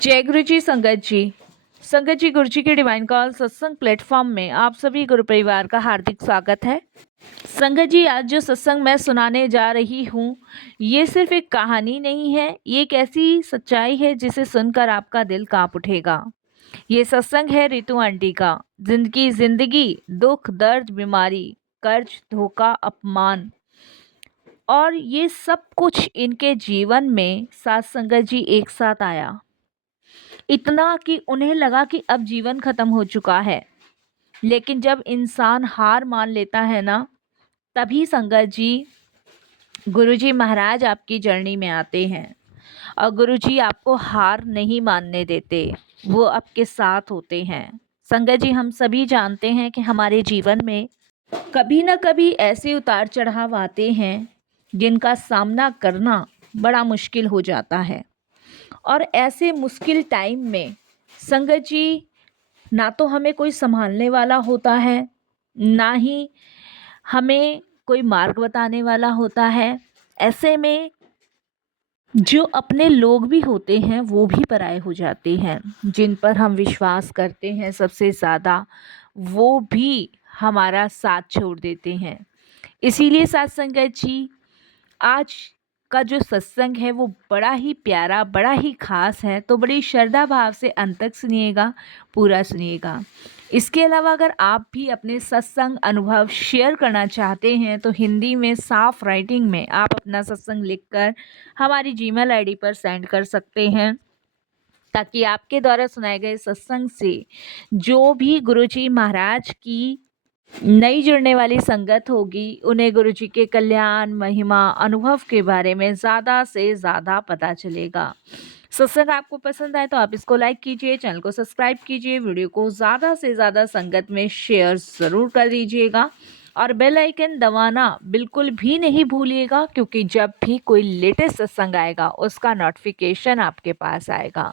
जय गुरु जी संगत जी। संगत जी, गुरु जी के डिवाइन कॉल सत्संग प्लेटफॉर्म में आप सभी गुरु परिवार का हार्दिक स्वागत है। संगत जी, आज जो सत्संग मैं सुनाने जा रही हूँ, ये सिर्फ एक कहानी नहीं है, ये एक ऐसी सच्चाई है जिसे सुनकर आपका दिल कांप उठेगा। ये सत्संग है रितु आंटी का। जिंदगी दुख, दर्द, बीमारी, कर्ज, धोखा, अपमान और ये सब कुछ इनके जीवन में साथ संगत जी एक साथ आया। इतना कि उन्हें लगा कि अब जीवन खत्म हो चुका है। लेकिन जब इंसान हार मान लेता है ना, तभी संगत जी गुरुजी महाराज आपकी जर्नी में आते हैं। और गुरुजी आपको हार नहीं मानने देते, वो आपके साथ होते हैं। संगत जी, हम सभी जानते हैं कि हमारे जीवन में कभी ना कभी ऐसे उतार चढ़ाव आते हैं जिनका सामना करना बड़ा मुश्किल हो जाता है। और ऐसे मुश्किल टाइम में संगत जी, ना तो हमें कोई संभालने वाला होता है, ना ही हमें कोई मार्ग बताने वाला होता है। ऐसे में जो अपने लोग भी होते हैं वो भी पराये हो जाते हैं। जिन पर हम विश्वास करते हैं सबसे ज़्यादा, वो भी हमारा साथ छोड़ देते हैं। इसीलिए साथ संगत जी, आज का जो सत्संग है वो बड़ा ही प्यारा, बड़ा ही खास है। तो बड़ी श्रद्धा भाव से अंत तक सुनिएगा, पूरा सुनिएगा। इसके अलावा अगर आप भी अपने सत्संग अनुभव शेयर करना चाहते हैं तो हिंदी में साफ राइटिंग में आप अपना सत्संग लिखकर हमारी जीमेल आईडी पर सेंड कर सकते हैं, ताकि आपके द्वारा सुनाए गए सत्संग से जो भी गुरुजी महाराज की नई जुड़ने वाली संगत होगी, उन्हें गुरुजी के कल्याण, महिमा, अनुभव के बारे में ज़्यादा से ज़्यादा पता चलेगा। सत्संग आपको पसंद आए तो आप इसको लाइक कीजिए, चैनल को सब्सक्राइब कीजिए, वीडियो को ज़्यादा से ज़्यादा संगत में शेयर ज़रूर कर दीजिएगा और बेल आइकन दबाना बिल्कुल भी नहीं भूलिएगा, क्योंकि जब भी कोई लेटेस्ट सत्संग आएगा उसका नोटिफिकेशन आपके पास आएगा।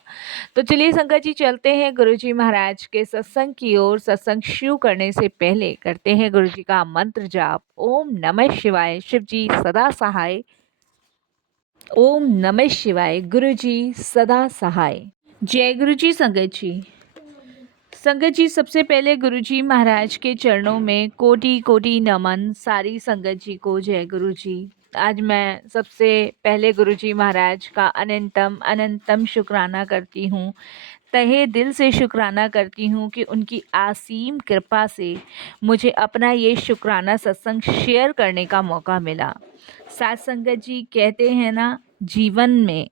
तो चलिए संगत जी, चलते हैं गुरुजी महाराज के सत्संग की ओर। सत्संग शुरू करने से पहले करते हैं गुरुजी का मंत्र जाप। ओम नमः शिवाय, शिव जी सदा सहाय। ओम नमः शिवाय, गुरुजी सदा सहाय। जय गुरुजी संगत जी। संगत जी, सबसे पहले गुरुजी महाराज के चरणों में कोटि कोटि नमन। सारी संगत जी को जय गुरुजी। आज मैं सबसे पहले गुरुजी महाराज का अनंतम अनंतम शुक्राना करती हूँ, तहे दिल से शुक्राना करती हूँ कि उनकी असीम कृपा से मुझे अपना ये शुक्राना सत्संग शेयर करने का मौका मिला। साथ संगत जी, कहते हैं ना, जीवन में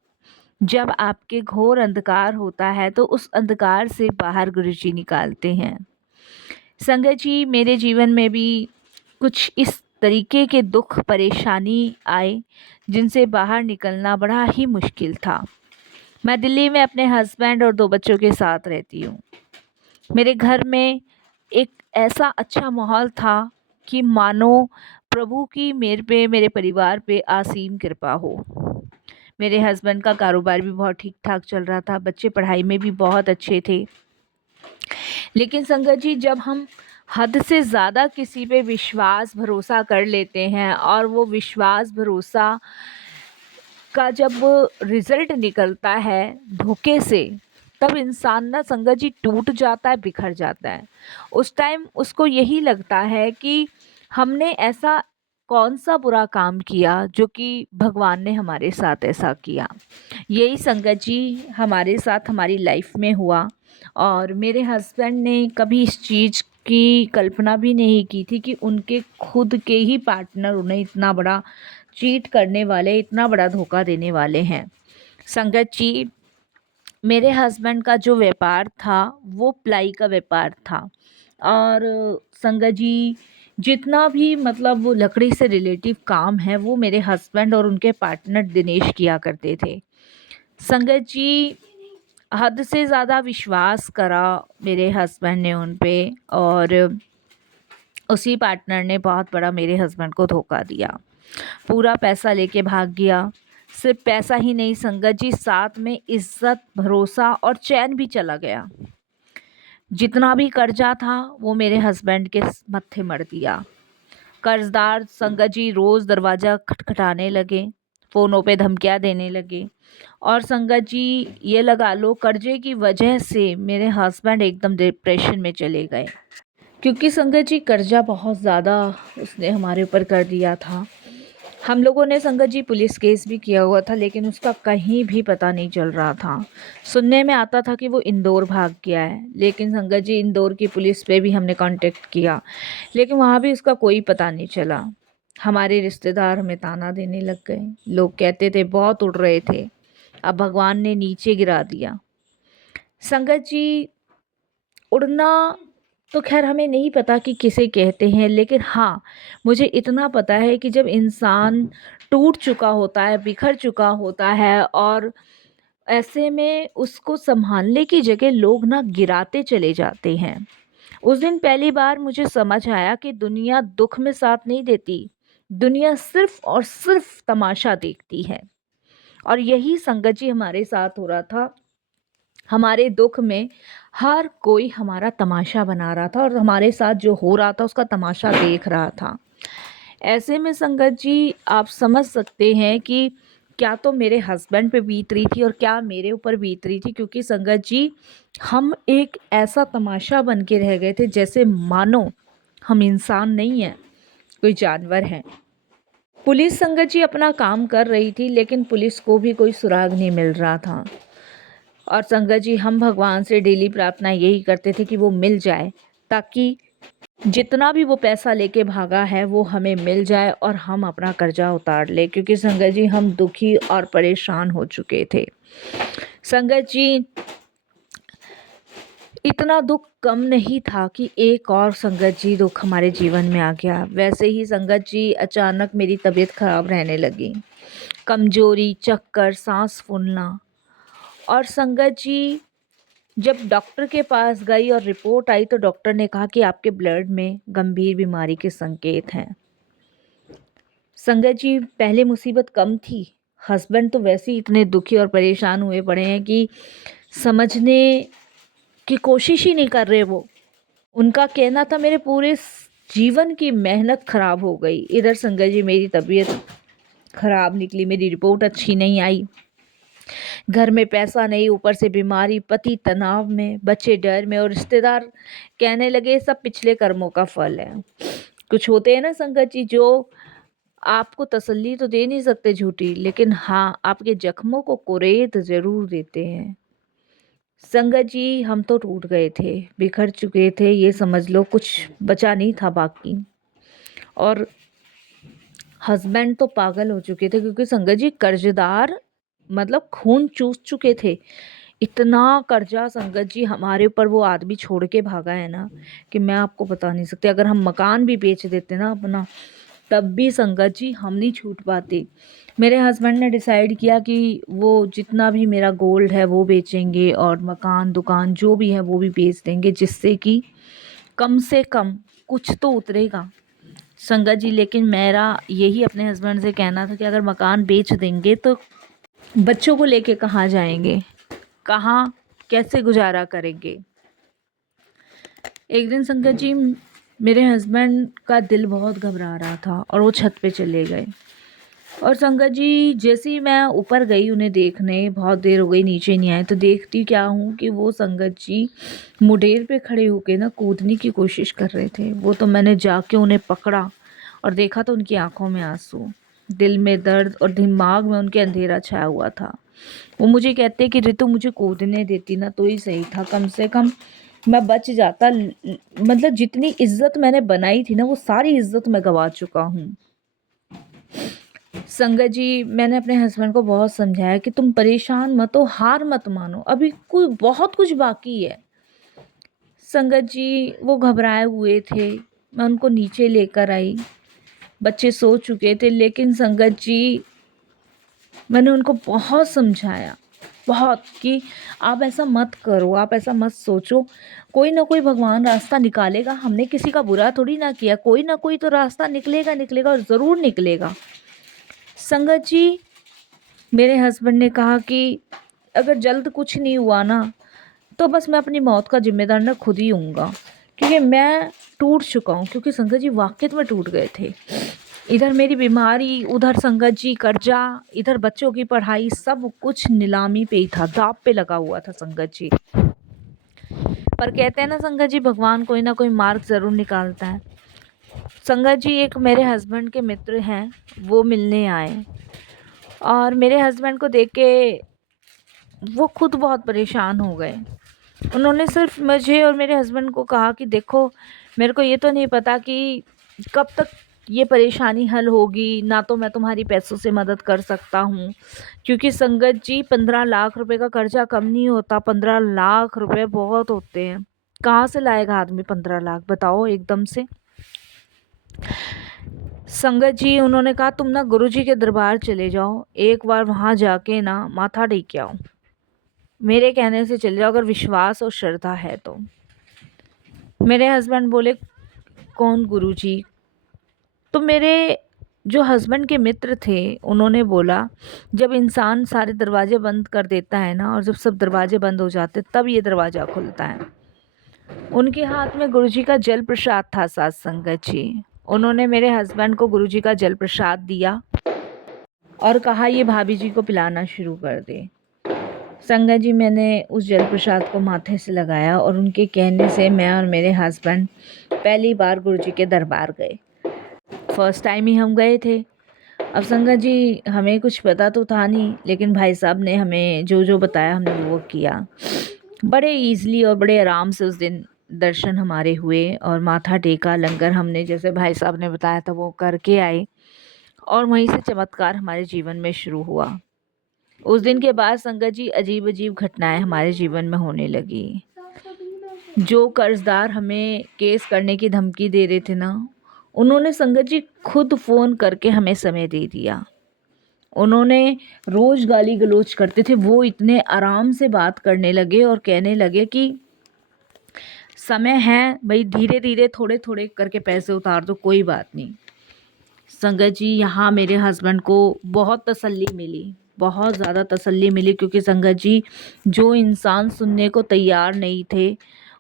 जब आपके घोर अंधकार होता है तो उस अंधकार से बाहर गुरुजी निकालते हैं। संगत जी, मेरे जीवन में भी कुछ इस तरीके के दुख परेशानी आए जिनसे बाहर निकलना बड़ा ही मुश्किल था। मैं दिल्ली में अपने हस्बैंड और 2 बच्चों के साथ रहती हूँ। मेरे घर में एक ऐसा अच्छा माहौल था कि मानो प्रभु की मेरे पे, मेरे परिवार पे असीम कृपा हो। मेरे हस्बैंड का कारोबार भी बहुत ठीक ठाक चल रहा था, बच्चे पढ़ाई में भी बहुत अच्छे थे। लेकिन संगत जी, जब हम हद से ज़्यादा किसी पे विश्वास भरोसा कर लेते हैं और वो विश्वास भरोसा का जब रिज़ल्ट निकलता है धोखे से, तब इंसान ना संगत जी टूट जाता है, बिखर जाता है। उस टाइम उसको यही लगता है कि हमने ऐसा कौन सा बुरा काम किया जो कि भगवान ने हमारे साथ ऐसा किया। यही संगत जी हमारे साथ हमारी लाइफ में हुआ। और मेरे हस्बैंड ने कभी इस चीज़ की कल्पना भी नहीं की थी कि उनके खुद के ही पार्टनर उन्हें इतना बड़ा चीट करने वाले, इतना बड़ा धोखा देने वाले हैं। संगत जी, मेरे हस्बैंड का जो व्यापार था वो प्लाई का व्यापार था। और संगत जी, जितना भी मतलब वो लकड़ी से रिलेटिव काम है वो मेरे हस्बैंड और उनके पार्टनर दिनेश किया करते थे। संगत जी, हद से ज़्यादा विश्वास करा मेरे हस्बैंड ने उन पे, और उसी पार्टनर ने बहुत बड़ा मेरे हस्बैंड को धोखा दिया। पूरा पैसा लेके भाग गया। सिर्फ पैसा ही नहीं संगत जी, साथ में इज्जत, भरोसा और चैन भी चला गया। जितना भी कर्जा था वो मेरे हस्बैंड के मत्थे मढ़ दिया। कर्जदार संगत जी रोज़ दरवाज़ा खटखटाने लगे, फ़ोनों पे धमकियाँ देने लगे। और संगत जी, ये लगा लो कर्जे की वजह से मेरे हस्बैंड एकदम डिप्रेशन में चले गए, क्योंकि संगत जी कर्जा बहुत ज़्यादा उसने हमारे ऊपर कर दिया था। हम लोगों ने संगत जी पुलिस केस भी किया हुआ था, लेकिन उसका कहीं भी पता नहीं चल रहा था। सुनने में आता था कि वो इंदौर भाग गया है, लेकिन संगत जी इंदौर की पुलिस पे भी हमने कांटेक्ट किया, लेकिन वहाँ भी उसका कोई पता नहीं चला। हमारे रिश्तेदार हमें ताना देने लग गए। लोग कहते थे बहुत उड़ रहे थे, अब भगवान ने नीचे गिरा दिया। संगत जी, उड़ना तो खैर हमें नहीं पता कि किसे कहते हैं, लेकिन हाँ, मुझे इतना पता है कि जब इंसान टूट चुका होता है, बिखर चुका होता है, और ऐसे में उसको संभालने की जगह लोग ना गिराते चले जाते हैं। उस दिन पहली बार मुझे समझ आया कि दुनिया दुख में साथ नहीं देती, दुनिया सिर्फ और सिर्फ तमाशा देखती है। और यही संगत जी हमारे साथ हो रहा था। हमारे दुख में हर कोई हमारा तमाशा बना रहा था, और हमारे साथ जो हो रहा था उसका तमाशा देख रहा था। ऐसे में संगत जी, आप समझ सकते हैं कि क्या तो मेरे हस्बैंड पे बीत रही थी और क्या मेरे ऊपर बीत रही थी, क्योंकि संगत जी हम एक ऐसा तमाशा बन के रह गए थे जैसे मानो हम इंसान नहीं हैं, कोई जानवर हैं। पुलिस संगत जी अपना काम कर रही थी, लेकिन पुलिस को भी कोई सुराग नहीं मिल रहा था। और संगत जी, हम भगवान से डेली प्रार्थना यही करते थे कि वो मिल जाए, ताकि जितना भी वो पैसा लेके भागा है वो हमें मिल जाए और हम अपना कर्जा उतार ले, क्योंकि संगत जी हम दुखी और परेशान हो चुके थे। संगत जी, इतना दुख कम नहीं था कि एक और संगत जी दुख हमारे जीवन में आ गया। वैसे ही संगत जी अचानक मेरी तबीयत खराब रहने लगी, कमजोरी, चक्कर, सांस फूलना। और संगत जी, जब डॉक्टर के पास गई और रिपोर्ट आई तो डॉक्टर ने कहा कि आपके ब्लड में गंभीर बीमारी के संकेत हैं। संगत जी, पहले मुसीबत कम थी, हस्बैंड तो वैसे ही इतने दुखी और परेशान हुए पड़े हैं कि समझने की कोशिश ही नहीं कर रहे वो। उनका कहना था मेरे पूरे जीवन की मेहनत खराब हो गई। इधर संगत जी मेरी तबीयत खराब निकली, मेरी रिपोर्ट अच्छी नहीं आई, घर में पैसा नहीं, ऊपर से बीमारी, पति तनाव में, बच्चे डर में, और रिश्तेदार कहने लगे सब पिछले कर्मों का फल है। कुछ होते हैं ना संगत जी, जो आपको तसल्ली तो दे नहीं सकते झूठी, लेकिन हाँ आपके जख्मों को कुरेद ज़रूर देते हैं। संगत जी, हम तो टूट गए थे, बिखर चुके थे, ये समझ लो कुछ बचा नहीं था बाकी। और हस्बैंड तो पागल हो चुके थे, क्योंकि संगत जी कर्जदार मतलब खून चूस चुके थे। इतना कर्जा संगत जी हमारे ऊपर वो आदमी छोड़ के भागा है ना, कि मैं आपको बता नहीं सकती। अगर हम मकान भी बेच देते ना अपना, तब भी संगत जी हम नहीं छूट पाते। मेरे हस्बैंड ने डिसाइड किया कि वो जितना भी मेरा गोल्ड है वो बेचेंगे, और मकान दुकान जो भी है वो भी बेच देंगे, जिससे कि कम से कम कुछ तो उतरेगा संगत जी। लेकिन मेरा यही अपने हस्बैंड से कहना था कि अगर मकान बेच देंगे तो बच्चों को लेके कहाँ जाएंगे, कहाँ कैसे गुजारा करेंगे। एक दिन संगत जी मेरे हस्बैंड का दिल बहुत घबरा रहा था और वो छत पे चले गए। और संगत जी जैसे ही मैं ऊपर गई उन्हें देखने, बहुत देर हो गई नीचे नहीं आए, तो देखती क्या हूँ कि वो संगत जी मुडेर पे खड़े होके ना कूदने की कोशिश कर रहे थे। वो तो मैंने जाके उन्हें पकड़ा और देखा तो उनकी आंखों में आंसू, दिल में दर्द और दिमाग में उनके अंधेरा छाया हुआ था। वो मुझे कहते कि ऋतु मुझे कूदने देती ना तो ही सही था, कम से कम मैं बच जाता। मतलब जितनी इज्जत मैंने बनाई थी ना वो सारी इज्जत मैं गवा चुका हूँ। संगत जी, मैंने अपने हस्बैंड को बहुत समझाया कि तुम परेशान मत हो, हार मत मानो, अभी कोई बहुत कुछ बाकी है। संगत जी वो घबराए हुए थे, मैं उनको नीचे लेकर आई, बच्चे सो चुके थे, लेकिन संगत जी मैंने उनको बहुत समझाया, बहुत, कि आप ऐसा मत करो, आप ऐसा मत सोचो, कोई ना कोई भगवान रास्ता निकालेगा। हमने किसी का बुरा थोड़ी ना किया, कोई ना कोई तो रास्ता निकलेगा निकलेगा और ज़रूर निकलेगा। संगत जी मेरे हस्बैंड ने कहा कि अगर जल्द कुछ नहीं हुआ ना तो बस मैं अपनी मौत का जिम्मेदार ना खुद ही हूँगा, क्योंकि मैं टूट चुका हूँ। क्योंकि संगत जी वाकई में टूट गए थे। इधर मेरी बीमारी, उधर संगत जी कर्जा, इधर बच्चों की पढ़ाई, सब कुछ नीलामी पे ही था, दांव पे लगा हुआ था संगत जी। पर कहते हैं ना संगत जी, भगवान कोई ना कोई मार्ग ज़रूर निकालता है। संगत जी एक मेरे हस्बैंड के मित्र हैं, वो मिलने आए और मेरे हस्बैंड को देख के वो खुद बहुत परेशान हो गए। उन्होंने सिर्फ मुझे और मेरे हस्बैंड को कहा कि देखो, मेरे को ये तो नहीं पता कि कब तक ये परेशानी हल होगी, ना तो मैं तुम्हारी पैसों से मदद कर सकता हूँ, क्योंकि संगत जी 15 लाख रुपए का कर्जा कम नहीं होता। 15 लाख रुपए बहुत होते हैं। कहाँ से लाएगा आदमी 15 लाख, बताओ एकदम से। संगत जी उन्होंने कहा तुम ना गुरुजी के दरबार चले जाओ, एक बार वहाँ जाके ना माथा टेक के आओ। मेरे कहने से चले जाओ, अगर विश्वास और श्रद्धा है तो। मेरे हस्बैंड बोले कौन गुरुजी? तो मेरे जो हस्बैंड के मित्र थे उन्होंने बोला, जब इंसान सारे दरवाजे बंद कर देता है ना, और जब सब दरवाजे बंद हो जाते तब ये दरवाज़ा खुलता है। उनके हाथ में गुरुजी का जल प्रसाद था साथ संगत जी। उन्होंने मेरे हस्बैंड को गुरुजी का जल प्रसाद दिया और कहा ये भाभी जी को पिलाना शुरू कर दे। संगत जी मैंने उस जल प्रसाद को माथे से लगाया और उनके कहने से मैं और मेरे हस्बैंड पहली बार गुरुजी के दरबार गए। फर्स्ट टाइम ही हम गए थे। अब संगत जी हमें कुछ पता तो था नहीं, लेकिन भाई साहब ने हमें जो जो बताया हमने वो किया। बड़े ईज़िली और बड़े आराम से उस दिन दर्शन हमारे हुए और माथा टेका, लंगर हमने जैसे भाई साहब ने बताया था वो करके आए और वहीं से चमत्कार हमारे जीवन में शुरू हुआ। उस दिन के बाद संगत जी अजीब अजीब घटनाएं हमारे जीवन में होने लगी। जो कर्जदार हमें केस करने की धमकी दे रहे थे ना, उन्होंने संगत जी खुद फ़ोन करके हमें समय दे दिया। उन्होंने रोज़ गाली गलौज करते थे, वो इतने आराम से बात करने लगे और कहने लगे कि समय है भाई, धीरे धीरे थोड़े थोड़े करके पैसे उतार दो, कोई बात नहीं। संगत जी यहाँ मेरे हस्बैंड को बहुत तसल्ली मिली, बहुत ज़्यादा तसल्ली मिली, क्योंकि संगत जी जो इंसान सुनने को तैयार नहीं थे,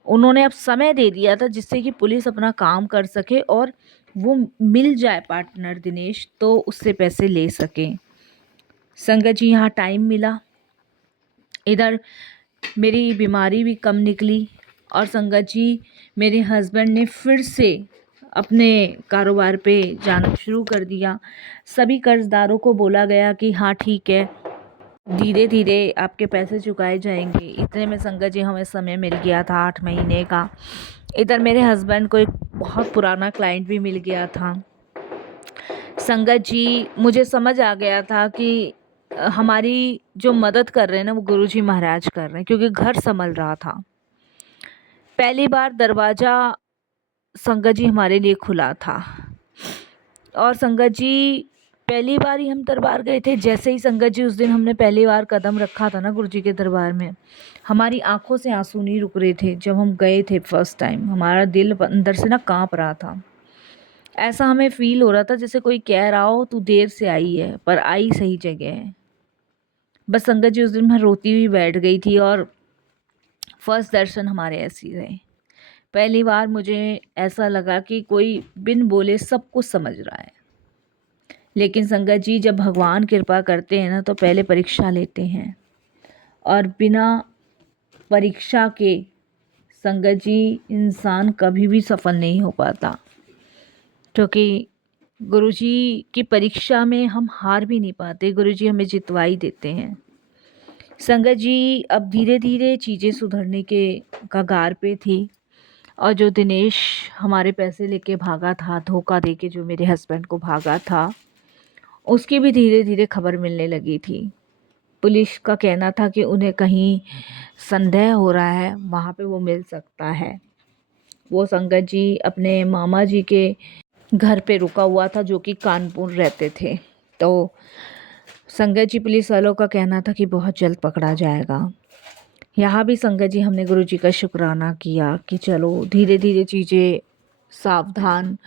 उन्होंने अब समय दे दिया था जिससे कि पुलिस अपना काम कर सके और वो मिल जाए पार्टनर दिनेश, तो उससे पैसे ले सके। संगत जी यहाँ टाइम मिला, इधर मेरी बीमारी भी कम निकली और संगत जी मेरे हस्बैंड ने फिर से अपने कारोबार पे जाना शुरू कर दिया। सभी कर्जदारों को बोला गया कि हाँ ठीक है, धीरे धीरे आपके पैसे चुकाए जाएंगे। इतने में संगत जी हमें समय मिल गया था 8 महीने का। इधर मेरे हस्बैंड को एक बहुत पुराना क्लाइंट भी मिल गया था। संगत जी मुझे समझ आ गया था कि हमारी जो मदद कर रहे हैं ना वो गुरुजी महाराज कर रहे हैं, क्योंकि घर संभल रहा था। पहली बार दरवाज़ा संगत जी हमारे लिए खुला था और संगत जी पहली बार ही हम दरबार गए थे। जैसे ही संगत जी उस दिन हमने पहली बार कदम रखा था ना गुरुजी के दरबार में, हमारी आंखों से आंसू नहीं रुक रहे थे। जब हम गए थे फर्स्ट टाइम, हमारा दिल अंदर से ना कांप रहा था। ऐसा हमें फील हो रहा था जैसे कोई कह रहा हो तू देर से आई है पर आई सही जगह है। बस संगत जी उस दिन मैं रोती हुई बैठ गई थी और फर्स्ट दर्शन हमारे ऐसे ही रहे। पहली बार मुझे ऐसा लगा कि कोई बिन बोले सब कुछ समझ रहा है। लेकिन संगत जी जब भगवान कृपा करते हैं ना तो पहले परीक्षा लेते हैं, और बिना परीक्षा के संगत जी इंसान कभी भी सफल नहीं हो पाता, क्योंकि गुरुजी की परीक्षा में हम हार भी नहीं पाते, गुरुजी हमें जितवा ही देते हैं। संगत जी अब धीरे धीरे चीज़ें सुधरने के कगार पे थी और जो दिनेश हमारे पैसे लेके भागा था, धोखा देके जो मेरे हस्बैंड को भागा था, उसकी भी धीरे धीरे खबर मिलने लगी थी। पुलिस का कहना था कि उन्हें कहीं संदेह हो रहा है, वहाँ पे वो मिल सकता है। वो संगत जी अपने मामा जी के घर पे रुका हुआ था जो कि कानपुर रहते थे। तो संगत जी पुलिस वालों का कहना था कि बहुत जल्द पकड़ा जाएगा। यहाँ भी संगत जी हमने गुरुजी का शुक्राना किया कि चलो धीरे धीरे चीज़ें सावधान,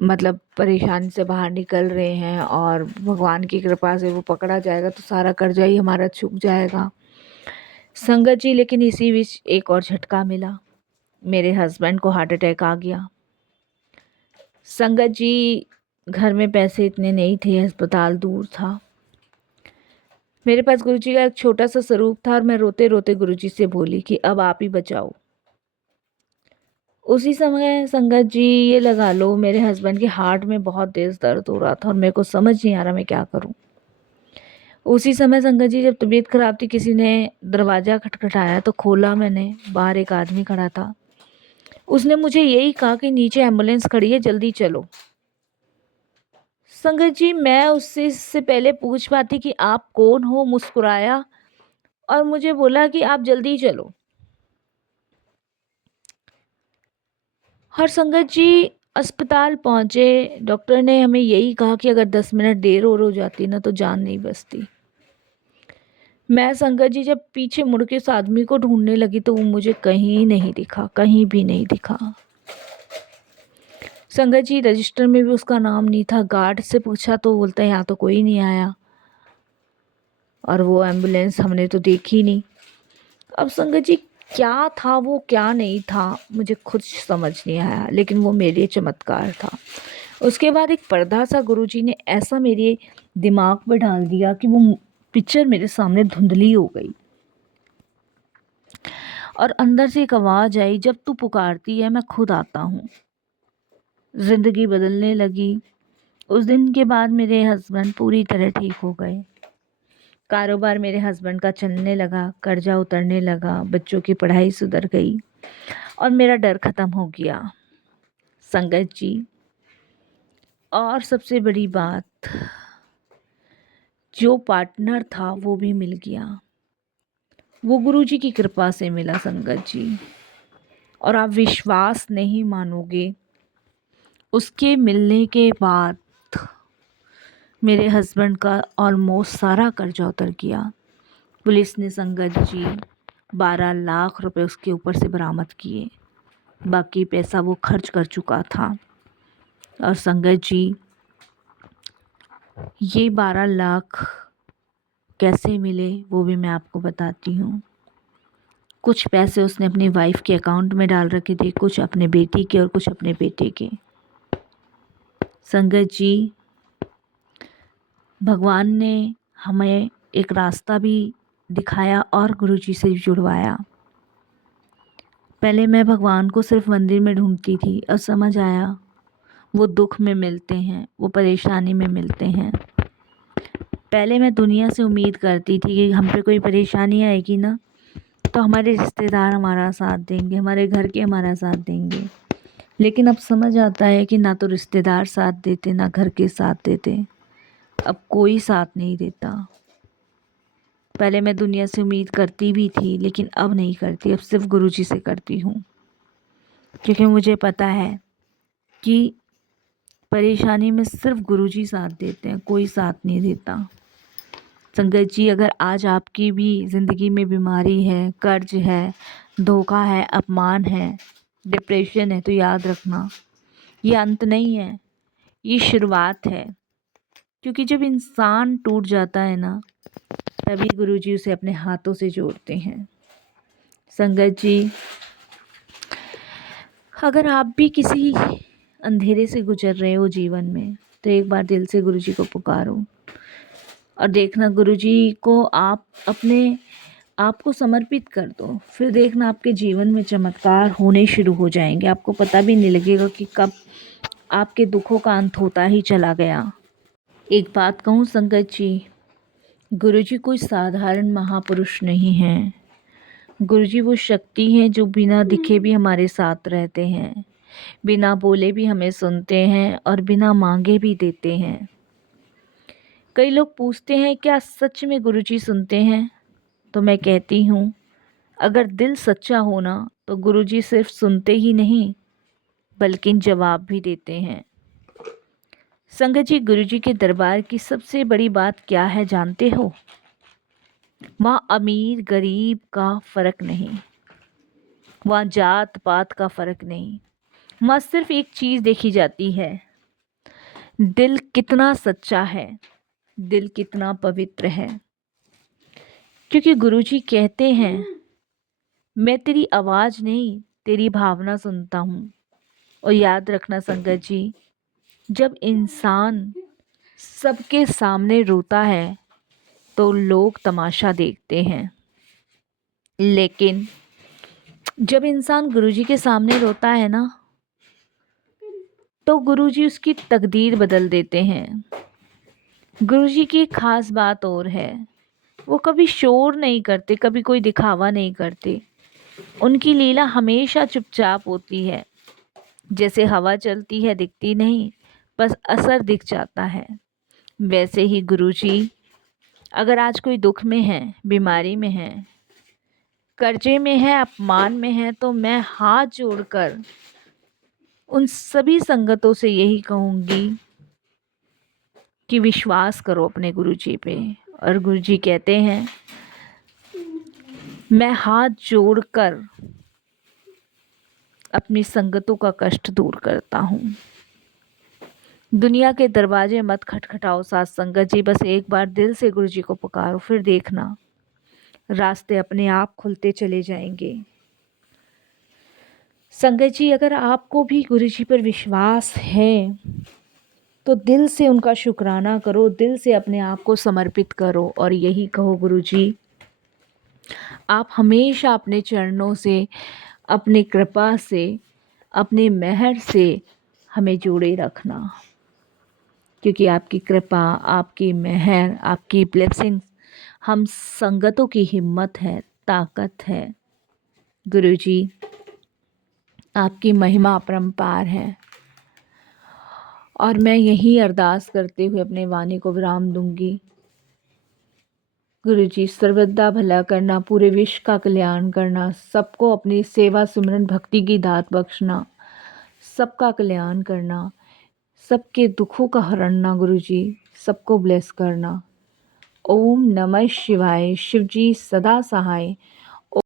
मतलब परेशानी से बाहर निकल रहे हैं और भगवान की कृपा से वो पकड़ा जाएगा तो सारा कर्जा ही हमारा चुक जाएगा। संगत जी लेकिन इसी बीच एक और झटका मिला, मेरे हस्बैंड को हार्ट अटैक आ गया। संगत जी घर में पैसे इतने नहीं थे, अस्पताल दूर था। मेरे पास गुरुजी का एक छोटा सा स्वरूप था और मैं रोते रोते गुरुजी से बोली कि अब आप ही बचाओ। उसी समय संगत जी ये लगा लो, मेरे हस्बैंड के हार्ट में बहुत तेज दर्द हो रहा था और मेरे को समझ नहीं आ रहा मैं क्या करूं। उसी समय संगत जी जब तबीयत खराब थी, किसी ने दरवाज़ा खटखटाया तो खोला मैंने। बाहर एक आदमी खड़ा था। उसने मुझे यही कहा कि नीचे एम्बुलेंस खड़ी है, जल्दी चलो। संगत जी मैं उससे इससे पहले पूछ पाती कि आप कौन हो, मुस्कुराया और मुझे बोला कि आप जल्दी चलो। और संगत जी अस्पताल पहुंचे, डॉक्टर ने हमें यही कहा कि अगर 10 मिनट देर और हो जाती ना तो जान नहीं बचती। मैं संगत जी जब पीछे मुड़ के उस आदमी को ढूंढने लगी तो वो मुझे कहीं नहीं दिखा, कहीं भी नहीं दिखा। संगत जी रजिस्टर में भी उसका नाम नहीं था। गार्ड से पूछा तो बोलता है यहाँ तो कोई नहीं आया, और वो एम्बुलेंस हमने तो देखी नहीं। अब संगत जी क्या था वो, क्या नहीं था, मुझे खुद समझ नहीं आया, लेकिन वो मेरे चमत्कार था। उसके बाद एक पर्दा सा गुरुजी ने ऐसा मेरे दिमाग में डाल दिया कि वो पिक्चर मेरे सामने धुंधली हो गई और अंदर से एक आवाज़ आई, जब तू पुकारती है मैं खुद आता हूँ। ज़िंदगी बदलने लगी। उस दिन के बाद मेरे हस्बैंड पूरी तरह ठीक हो गए। कारोबार मेरे हस्बैंड का चलने लगा, कर्जा उतरने लगा, बच्चों की पढ़ाई सुधर गई और मेरा डर ख़त्म हो गया संगत जी। और सबसे बड़ी बात, जो पार्टनर था वो भी मिल गया। वो गुरुजी की कृपा से मिला संगत जी। और आप विश्वास नहीं मानोगे, उसके मिलने के बाद मेरे हस्बैंड का ऑलमोस्ट सारा कर्जा उतर गया। पुलिस ने संगत जी 12 लाख रुपए उसके ऊपर से बरामद किए। बाकी पैसा वो खर्च कर चुका था। और संगत जी ये 12 लाख कैसे मिले वो भी मैं आपको बताती हूँ। कुछ पैसे उसने अपनी वाइफ के अकाउंट में डाल रखे थे, कुछ अपने बेटी के और कुछ अपने बेटे के। संगत जी भगवान ने हमें एक रास्ता भी दिखाया और गुरुजी से जुड़वाया। पहले मैं भगवान को सिर्फ मंदिर में ढूंढती थी, अब समझ आया वो दुख में मिलते हैं, वो परेशानी में मिलते हैं। पहले मैं दुनिया से उम्मीद करती थी कि हम पे कोई परेशानी आएगी ना तो हमारे रिश्तेदार हमारा साथ देंगे, हमारे घर के हमारा साथ देंगे। लेकिन अब समझ आता है कि ना तो रिश्तेदार साथ देते, ना घर के साथ देते, अब कोई साथ नहीं देता। पहले मैं दुनिया से उम्मीद करती भी थी, लेकिन अब नहीं करती, अब सिर्फ गुरुजी से करती हूँ। क्योंकि मुझे पता है कि परेशानी में सिर्फ गुरुजी साथ देते हैं, कोई साथ नहीं देता। संगत जी अगर आज आपकी भी ज़िंदगी में बीमारी है, कर्ज है, धोखा है, अपमान है, डिप्रेशन है, तो याद रखना ये अंत नहीं है, ये शुरुआत है। क्योंकि जब इंसान टूट जाता है ना तभी गुरुजी उसे अपने हाथों से जोड़ते हैं। संगत जी अगर आप भी किसी अंधेरे से गुजर रहे हो जीवन में तो एक बार दिल से गुरुजी को पुकारो और देखना गुरुजी को आप अपने आप को समर्पित कर दो। फिर देखना आपके जीवन में चमत्कार होने शुरू हो जाएंगे। आपको पता भी नहीं लगेगा कि कब आपके दुखों का अंत होता ही चला गया। एक बात कहूँ संगत जी, गुरुजी कोई साधारण महापुरुष नहीं हैं। गुरुजी वो शक्ति हैं जो बिना दिखे भी हमारे साथ रहते हैं, बिना बोले भी हमें सुनते हैं और बिना मांगे भी देते हैं। कई लोग पूछते हैं क्या सच में गुरुजी सुनते हैं, तो मैं कहती हूँ अगर दिल सच्चा होना तो गुरुजी सिर्फ सुनते ही नहीं बल्कि जवाब भी देते हैं। संगत जी गुरुजी के दरबार की सबसे बड़ी बात क्या है जानते हो? वहाँ अमीर गरीब का फ़र्क नहीं, वहाँ जात पात का फ़र्क नहीं, वहाँ सिर्फ एक चीज़ देखी जाती है, दिल कितना सच्चा है, दिल कितना पवित्र है। क्योंकि गुरुजी कहते हैं मैं तेरी आवाज़ नहीं तेरी भावना सुनता हूँ। और याद रखना संगत जी जब इंसान सबके सामने रोता है तो लोग तमाशा देखते हैं, लेकिन जब इंसान गुरुजी के सामने रोता है ना, तो गुरुजी उसकी तकदीर बदल देते हैं। गुरुजी की एक खास बात और है, वो कभी शोर नहीं करते, कभी कोई दिखावा नहीं करते। उनकी लीला हमेशा चुपचाप होती है, जैसे हवा चलती है, दिखती नहीं, बस असर दिख जाता है। वैसे ही गुरुजी अगर आज कोई दुख में है, बीमारी में है, कर्जे में है, अपमान में है, तो मैं हाथ जोड़कर उन सभी संगतों से यही कहूँगी कि विश्वास करो अपने गुरुजी पे। और गुरुजी कहते हैं, मैं हाथ जोड़कर अपनी संगतों का कष्ट दूर करता हूँ। दुनिया के दरवाजे मत खटखटाओ साथ संगत जी, बस एक बार दिल से गुरुजी को पुकारो, फिर देखना रास्ते अपने आप खुलते चले जाएंगे। संगत जी, अगर आपको भी गुरुजी पर विश्वास है तो दिल से उनका शुक्राना करो, दिल से अपने आप को समर्पित करो और यही कहो, गुरुजी आप हमेशा अपने चरणों से, अपनी कृपा से, अपने मेहर से हमें जोड़े रखना, क्योंकि आपकी कृपा, आपकी मेहर, आपकी ब्लेसिंग्स हम संगतों की हिम्मत है, ताकत है। गुरुजी आपकी महिमा अपरंपार है। और मैं यही अरदास करते हुए अपने वाणी को विराम दूंगी। गुरुजी सर्वदा भला करना, पूरे विश्व का कल्याण करना, सबको अपनी सेवा सिमरन भक्ति की दात बख्शना, सबका कल्याण करना, सबके दुखों का हरना, गुरुजी सबको ब्लेस करना। ओम नमः शिवाय। शिवजी सदा सहाय।